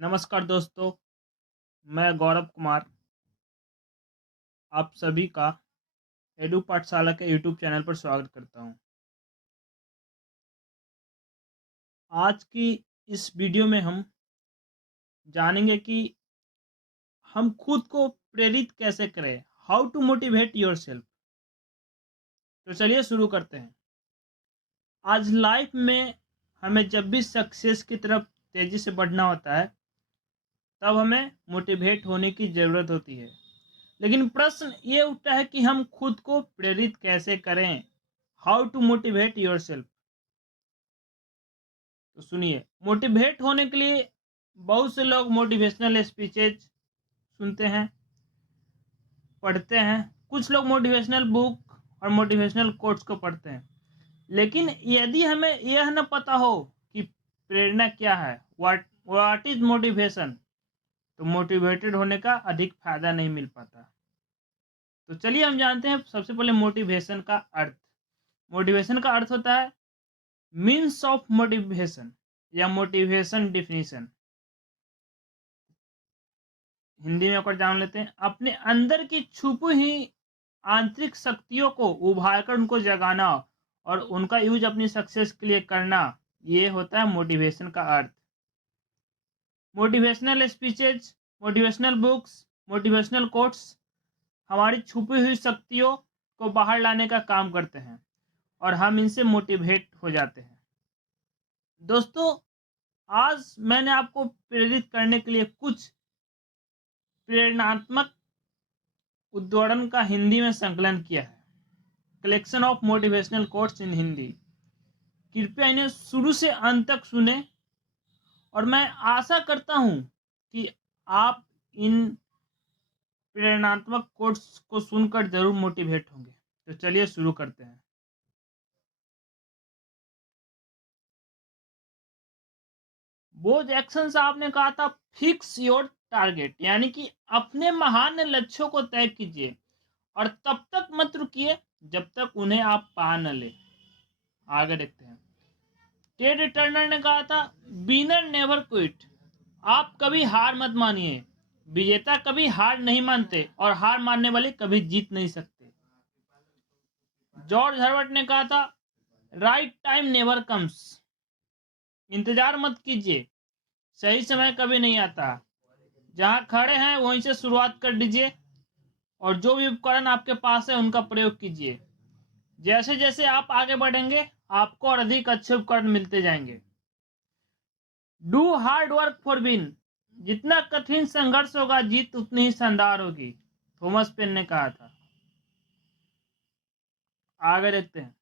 नमस्कार दोस्तों, मैं गौरव कुमार आप सभी का एडू पाठशाला के यूट्यूब चैनल पर स्वागत करता हूं। आज की इस वीडियो में हम जानेंगे कि हम खुद को प्रेरित कैसे करें, हाउ टू मोटिवेट योरसेल्फ। तो चलिए शुरू करते हैं। आज लाइफ में हमें जब भी सक्सेस की तरफ तेज़ी से बढ़ना होता है, तब हमें मोटिवेट होने की ज़रूरत होती है। लेकिन प्रश्न ये उठता है कि हम खुद को प्रेरित कैसे करें, हाउ टू मोटिवेट योरसेल्फ। तो सुनिए, मोटिवेट होने के लिए बहुत से लोग मोटिवेशनल स्पीचेज सुनते हैं, पढ़ते हैं। कुछ लोग मोटिवेशनल बुक और मोटिवेशनल कोट्स को पढ़ते हैं। लेकिन यदि हमें यह न पता हो कि प्रेरणा क्या है, व्हाट इज मोटिवेशन, तो मोटिवेटेड होने का अधिक फायदा नहीं मिल पाता। तो चलिए हम जानते हैं सबसे पहले मोटिवेशन का अर्थ। मोटिवेशन का अर्थ होता है मीन्स ऑफ मोटिवेशन या मोटिवेशन डिफिनीशन। हिंदी में एक और जान लेते हैं। अपने अंदर की छुपी हुई आंतरिक शक्तियों को उभारकर उनको जगाना और उनका यूज अपनी सक्सेस के लिए करना, ये होता है मोटिवेशन का अर्थ। Motivational speeches, motivational books, motivational quotes हमारी छुपी हुई शक्तियों को बाहर लाने का काम करते हैं और हम इनसे मोटिवेट हो जाते हैं। दोस्तों, आज मैंने आपको प्रेरित करने के लिए कुछ प्रेरणात्मक उद्धरण का हिंदी में संकलन किया है। Collection of motivational quotes in Hindi. कृपया इन्हें शुरू से अंत तक सुने और मैं आशा करता हूं कि आप इन प्रेरणात्मक कोट्स को सुनकर जरूर मोटिवेट होंगे। तो चलिए शुरू करते हैं। बोझ एक्शन साहब ने कहा था, फिक्स योर टारगेट, यानी कि अपने महान लक्ष्यों को तय कीजिए और तब तक मत रुकिए जब तक उन्हें आप पा न ले। आगे देखते हैं। टेड टर्नर ने कहा था, विनर नेवर क्विट, आप कभी हार मत मानिए। विजेता कभी हार नहीं मानते और हार मानने वाले कभी जीत नहीं सकते। जॉर्ज हर्बर्ट ने कहा था, राइट टाइम नेवर कम्स, इंतजार मत कीजिए, सही समय कभी नहीं आता। जहां खड़े हैं वहीं से शुरुआत कर दीजिए और जो भी उपकरण आपके पास है उनका प्रयोग कीजिए। जैसे जैसे आप आगे बढ़ेंगे आपको और अधिक अच्छे उपकरण मिलते जाएंगे। Do hard work for win, जितना कठिन संघर्ष होगा जीत उतनी ही शानदार होगी, थॉमस पेन ने कहा था। आगे देखते हैं।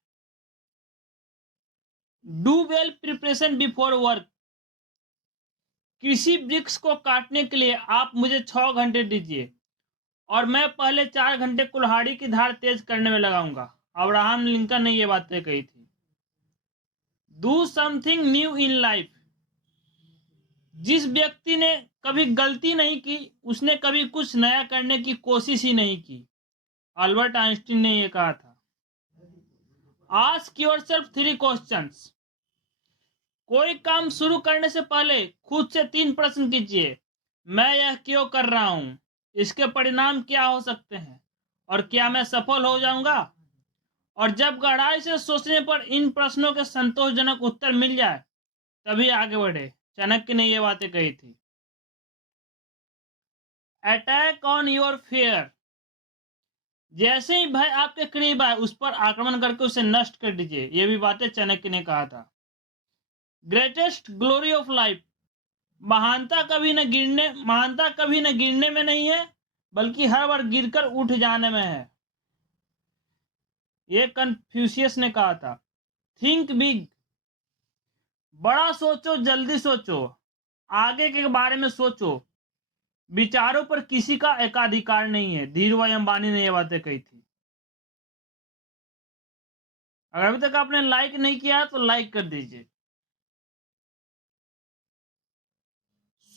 Do well preparation before work, किसी वृक्ष को काटने के लिए आप मुझे 6 घंटे दीजिए और मैं पहले 4 घंटे कुल्हाड़ी की धार तेज करने में लगाऊंगा। अब्राहम लिंकन ने यह बातें कही थी। Do something new in life, जिस व्यक्ति ने कभी गलती नहीं की उसने कभी कुछ नया करने की कोशिश ही नहीं की। अल्बर्ट आइंस्टीन ने यह कहा था। आस्क योरसेल्फ 3 क्वेश्चंस, कोई काम शुरू करने से पहले खुद से 3 प्रश्न कीजिए। मैं यह क्यों कर रहा हूं, इसके परिणाम क्या हो सकते हैं और क्या मैं सफल हो जाऊंगा। और जब गहराई से सोचने पर इन प्रश्नों के संतोषजनक उत्तर मिल जाए तभी आगे बढ़े। चाणक्य ने यह बातें कही थी। अटैक ऑन योर फियर, जैसे ही भय आपके करीब आए उस पर आक्रमण करके उसे नष्ट कर दीजिए। यह भी बातें चाणक्य ने कहा था। ग्रेटेस्ट ग्लोरी ऑफ लाइफ, महानता कभी न गिरने में नहीं है बल्कि हर बार गिरकर उठ जाने में है। यह कन्फ्यूशियस ने कहा था। थिंक बिग, बड़ा सोचो, जल्दी सोचो, आगे के बारे में सोचो, विचारों पर किसी का एकाधिकार नहीं है। धीरूभाई अंबानी ने यह बातें कही थी। अगर अभी तक आपने लाइक नहीं किया तो लाइक कर दीजिए।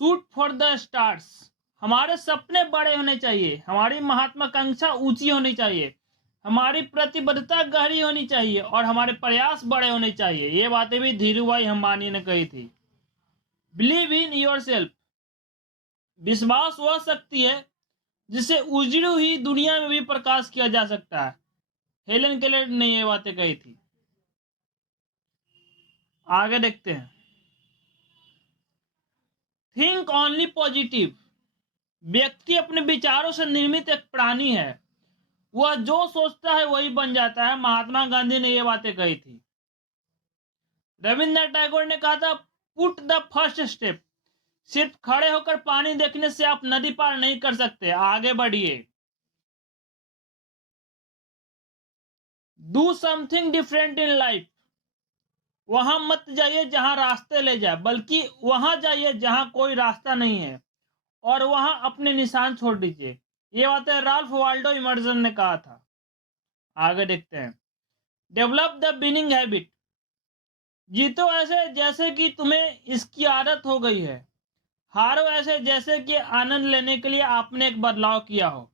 शूट फॉर द स्टार्स, हमारे सपने बड़े होने चाहिए, हमारी महत्वाकांक्षा ऊंची होनी चाहिए, हमारी प्रतिबद्धता गहरी होनी चाहिए और हमारे प्रयास बड़े होने चाहिए। ये बातें भी धीरूभाई अंबानी ने कही थी। बिलीव इन योरसेल्फ, विश्वास वह शक्ति है जिससे उजड़ी हुई दुनिया में भी प्रकाश किया जा सकता है। हेलन केलर ने ये बातें कही थी। आगे देखते हैं। Think only positive. व्यक्ति अपने विचारों से निर्मित एक प्राणी है। वह जो सोचता है वही बन जाता है। महात्मा गांधी ने ये बातें कही थी। रविन्द्रनाथ टैगोर ने कहा था, पुट द फर्स्ट स्टेप। सिर्फ खड़े होकर पानी देखने से आप नदी पार नहीं कर सकते, आगे बढ़िए। Do something different in life. वहां मत जाइए जहां रास्ते ले जाए, बल्कि वहां जाइए जहां कोई रास्ता नहीं है और वहां अपने निशान छोड़ दीजिए। ये बातें राल्फ वाल्डो इमर्सन ने कहा था। आगे देखते हैं। Develop the winning habit. जीतो ऐसे जैसे कि तुम्हें इसकी आदत हो गई है। हारो ऐसे जैसे कि आनंद लेने के लिए आपने एक बदलाव किया हो।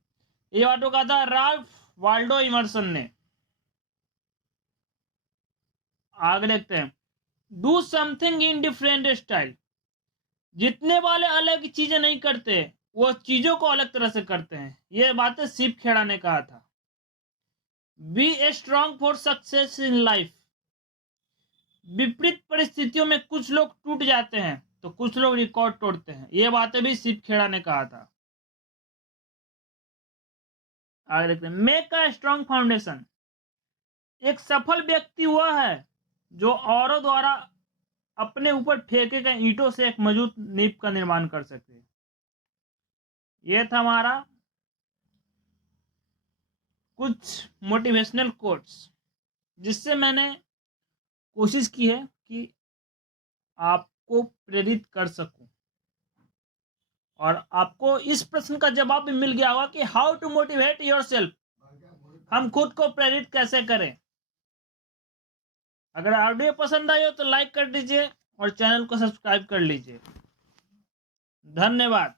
ये बातों कहा था राल्फ वाल्डो इमर्सन ने। आगे देखते हैं। Do something in different style. जितने वाले अलग चीजें नहीं करते, वो चीजों को अलग तरह से करते हैं। ये बातें शिव खेड़ा ने कहा था। Be a strong for success in life. विपरीत परिस्थितियों में कुछ लोग टूट जाते हैं तो कुछ लोग रिकॉर्ड तोड़ते हैं। ये बातें भी शिव खेड़ा ने कहा था। आगे देखते हैं। Make a strong foundation. एक सफल व्यक्ति वह है जो औरों द्वारा अपने ऊपर फेंके गए ईंटों से एक मजबूत नींव का निर्माण कर सके। यह था हमारा कुछ मोटिवेशनल कोट्स, जिससे मैंने कोशिश की है कि आपको प्रेरित कर सकूं। और आपको इस प्रश्न का जवाब भी मिल गया होगा कि हाउ टू मोटिवेट योरसेल्फ। हम खुद को प्रेरित कैसे करें। अगर ऑडियो पसंद आई हो तो लाइक कर दीजिए और चैनल को सब्सक्राइब कर लीजिए। धन्यवाद।